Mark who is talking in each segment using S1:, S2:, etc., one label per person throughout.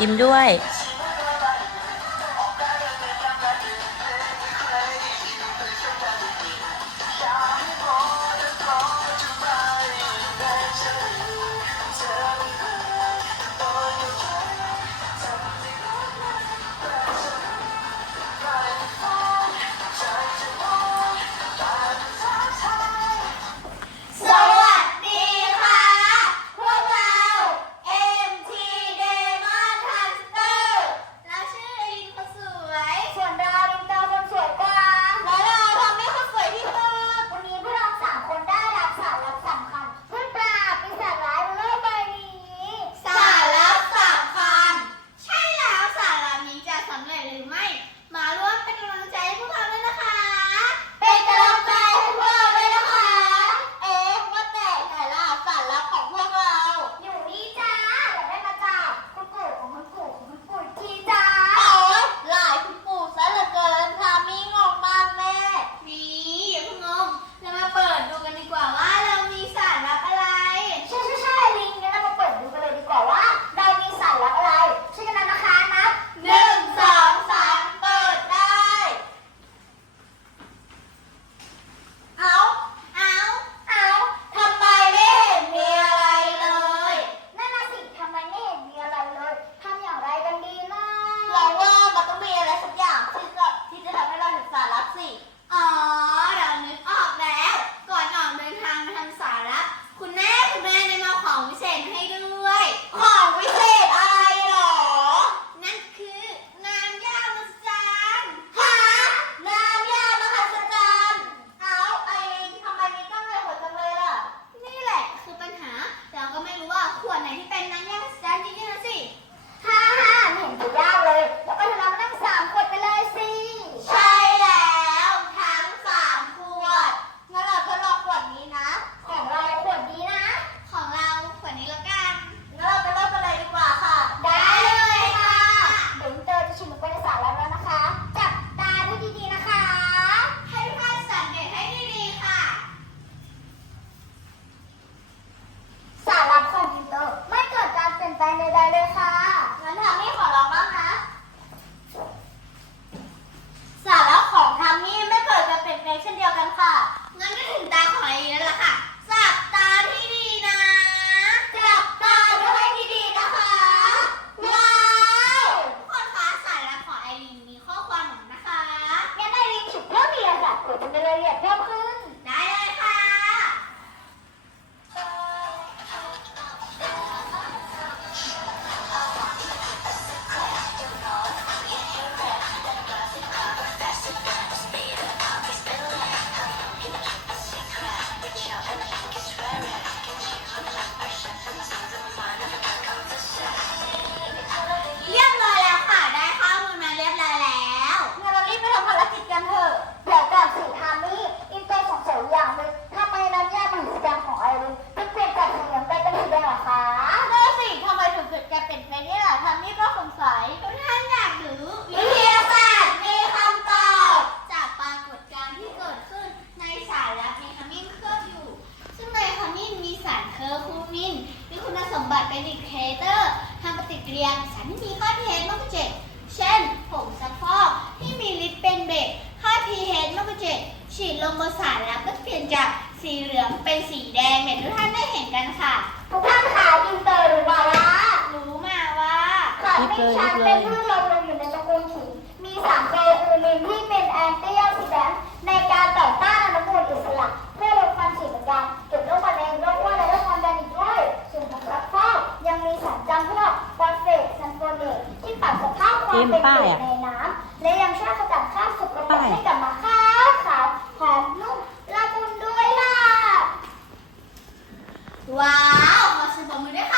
S1: ยิ้มด้วย
S2: เลยฉันเป็นผู้รณรงค์อยู่ในตระกูลขิงมีสามเกลคือหนึ่งที่เป็นแอนตี้ออกซิแดนในการต่อต้านอนุมูลอิสระ เพื่อลดความเสี่ยงการเกิดโรคมะเร็โรคอ้วนและโรคความดัด้วยส่วนของกระเพาะยังมีสารจำพวกฟอสเฟตซัลโฟเนที่ปับสภาพความเป็น
S1: กร
S2: ดในน้ำและยังช่วยกจัดคราบสกปรกให้กลับมาขาวขาวหอมนุ่มละมุนด้วยล่ะว้าวมาซื้บอมือด้วย
S1: ค่ะ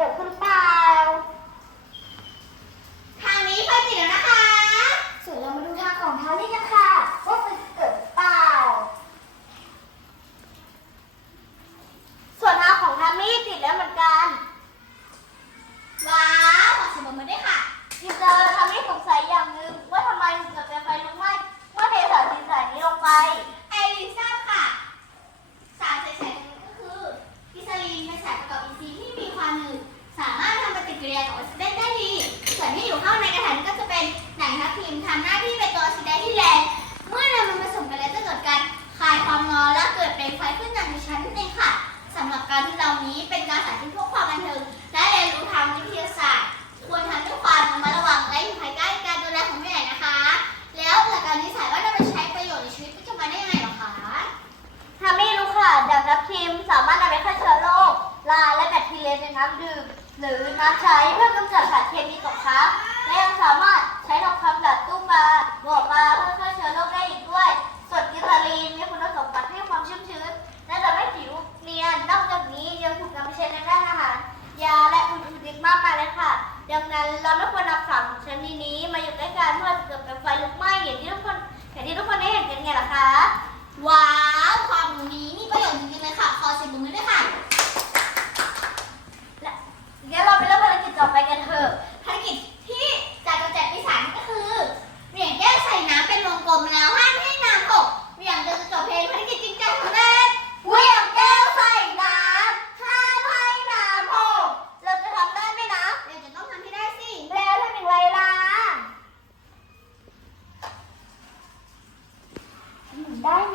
S1: กิดขึ้นเปล่า งสามารถนำ
S2: ไปฆ่าเชื้อโรค
S1: ราและแบคทีเรียในน้ำดื่ม หรือน้ำใช้เพื่อกำจัดสารเคมีตกค้างและยังสามารถใช้ทำคำดัดตู้ปลาบ่อปลาเพื่อฆ่าเชื้อโรคได้อีกด้วย ส่วนกิทาลีนมีคุณสมบัติให้ความชุ่มชื้นและจะไม่ผิวเนียนนอกจากนี้ยังถูกนำไปใช้ในด้านอาหาร ยาและอื่นๆอีกมากมายเลยค่ะ ดังนั้นเราไม่ควรนำสามชนิดนี้มาอยู่ด้วยกันเพื่อจะเกิดไฟลุกไหม้อย่างที่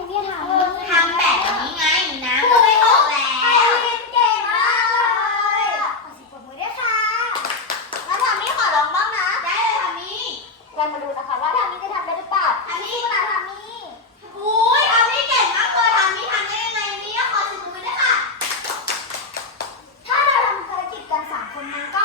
S1: พี่ถา
S2: ทำแบบนี้ไงน้ำก็
S1: ไม่
S2: อ
S1: อ
S2: กแล้ว
S1: เก่งเลยขอสิบปรมือด้ค่ะ แล้ทำนี่ขอลองบ้างนะ
S2: ได้เลยทำนี่
S1: เรามาดูนะคะว่าทำนี่จะทำได้หรือเปล่า
S2: ทำนี่
S1: มาทำนี่
S2: อุ้ยทำนี่เก่งมากเลยทำนี่ทำได้ยังไงนี่ขอสิบปรมือด้ค่ะ
S1: ถ้าเราทำภารกิจกันสามคนมันก็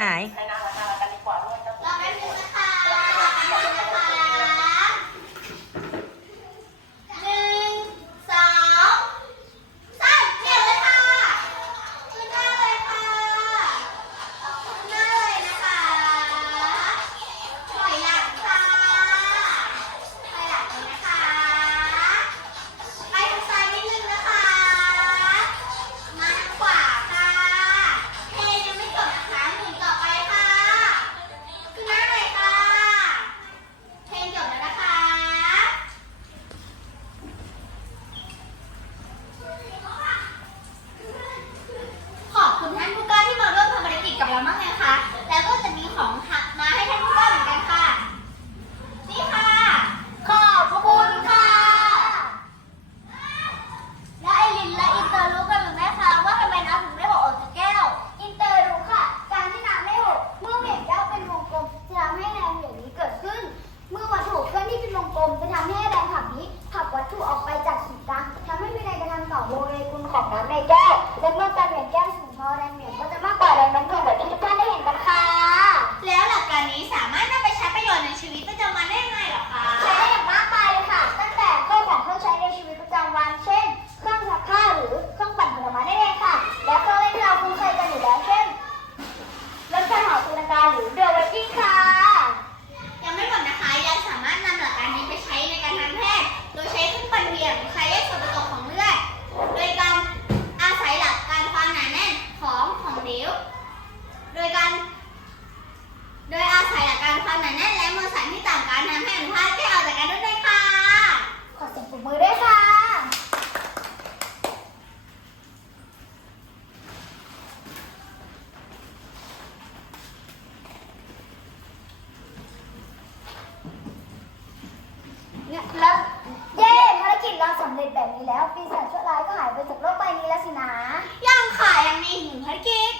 S1: หาย
S2: การทำให้อนุภาคได้ออกจาก
S1: กั
S2: นด้วยค่ะ ขอเสีงปรบมือด้วยค่ะ แล้วเย้ภารกิจเราสำเร็จแบบนี้แล้วปีศาจชั่วร้ายก็หายไปจากโลกใบนี้แล้วสินะ ยังค่ะยังมีอภารกิจ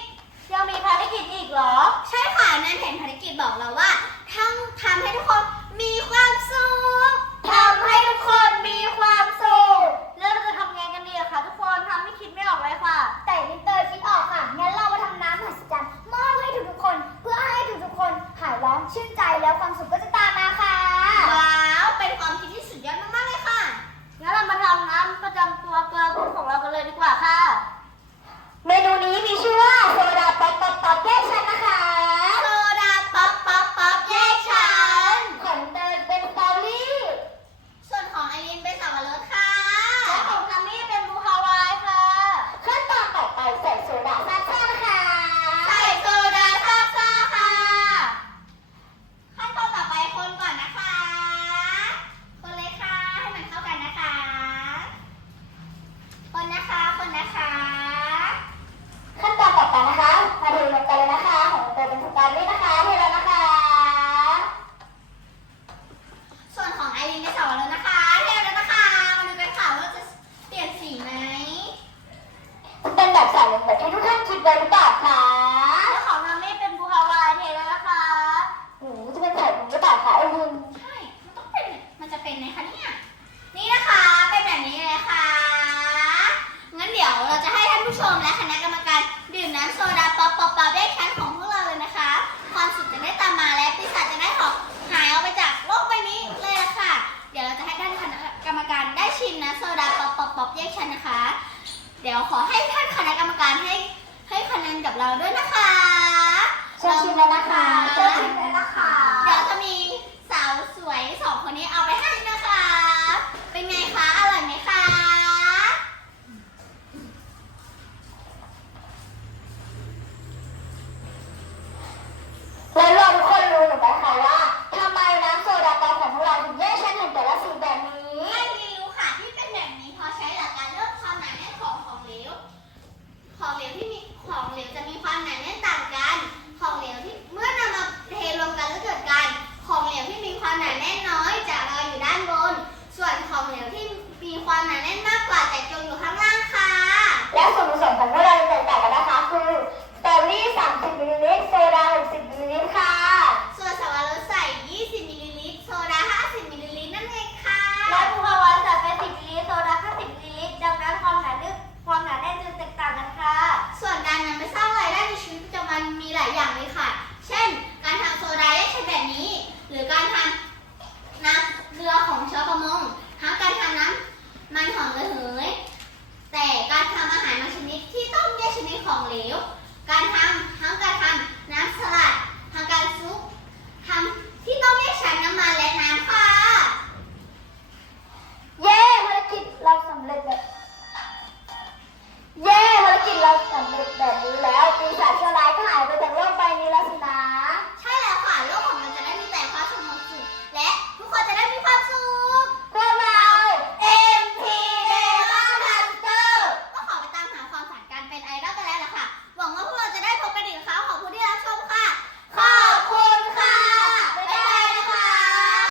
S2: ยังมีภารกิจอีกเหรอ ใช่ค่ะในแผนภารกิจ
S1: บอกเราว่าทั้งทำให้ทุกคน มีความสุข
S2: ทำให้ทุกคนมีความสุขแล้วเราจะทำไงกันดีอะคะทุกคนทำไม่คิดไม่ออกเลยค่ะ แต่มิสเตอร์คิดออกค่ะ งั้นเรามาทำน้ำมหัศจรรย์มอบให้ทุกๆคน เพื่อให้ทุกๆคนหายร้อนชื่นใจแล้วความสุขก็จะตามมาค่ะ
S1: ว้าว เป็นความคิดที่สุดยอดมากๆเลยค่ะ
S2: งั้นเรามาทำน้ำประจำตัวเกลือกุ้งของเรากันเลยดีกว่าค่ะ เมนูนี้มีชื่อว่าโซดาป๊อปป๊อปป๊อปแยกชั้นนะคะ
S1: โซดาป๊อปป๊อปป๊อปแยกชั้น
S2: ของเตยเป็นสตอรี่
S1: ส่วนของไอรินเป็นสับปะรดค่ะ
S2: และของทัมมี่เป็นบูฮาวายค่ะขั้นตอนต่อไปใส่โซดาซาซ่านะคะ
S1: ใส่โซดาซาซ่าค่ะ ขั้นตอนต่อไปคนก่อนนะคะ คนเลยค่ะ ให้มันเข้ากันนะคะ คนนะคะ คนนะคะ
S2: ขั้นตอนต่อไปนะคะ มาดูรวมกันเลยนะคะ ของเตยเป็นสตอรี่นะคะเทแล้วนะคะ
S1: ส่วนของไอรินเป็นสับปะรดนะคะเทแล้วนะคะ มาดูกันค่ะว่าจะเปลี่ยนสีไหม
S2: จะเป็นแบบใส่ลงแบบที่ทุกท่านคิดไว้หรือเปล่าคะและของทัมมี่เป็นบูฮาวายเทแล้วนะคะหนูจะเป็นไข่มุกหรือเปล่าคะไอ้คุณ
S1: ใช่ มันต้องเป็น มันจะเป็นไหมคะเนี่ย นี่นะคะ เป็นแบบนี้เลยค่ะ งั้นเดี๋ยวเราจะให้ท่านผู้ชมและคณะกรรมการดื่มน้ำโซดาป๊อปป๊อปป๊อปได้แค่ของพวกเราเลยนะคะ ความสุขจะได้ตามมาและปีศาจจะได้หอกหายออกไปจากโลกใบนี้เลยละค่ะ เดี๋ยวเราจะให้ท่านคณะกรรมการได้ชิมนะโซดาป๊อปป๊อปป๊อปแยกชั้นนะคะ เดี๋ยวขอให้ท่านคณะกรรมการให้ให้คะแนนกับเราด้วยนะคะ
S2: เชิญชิมเลยนะคะเชิญชิมเลยนะคะ
S1: เดี๋ยวจะมีสาวสวยสองคนนี้เอาไปให้นะคะ เป็นไงคะ อร่อยไหมคะ
S2: แล้วเราทุกคนรู้หรือไม่คะว่าทำไมน้ำโซดาป๊อปของพวกเราถึงแยกชั้นเห็นแต่ละสีแบบนี้
S1: ไม่รู้ค่ะที่เป็นแบบนี้เพราะใช้หลักการเลือกความหนาแน่นของของเหลว ของเหลวที่มีของเหลวจะมี ความหนาแน่นต่างกัน ของเหลวที่เมื่อนำมาเทรวมกันแล้วเกิดการของเหลวที่มีความหนาแน่นน้อยจะลอยอยู่ด้านบน ส่วนของเหลวที่มีความหนาแน่นมากกว่าจะจมอยู่ข้างล่างค่ะ
S2: และส่วนผสมของพวกเราแตกต่างกันนะคะคือสตรอเบอรี่30มิลลิลิตรโซดา60มิลลิลิตรค่ะ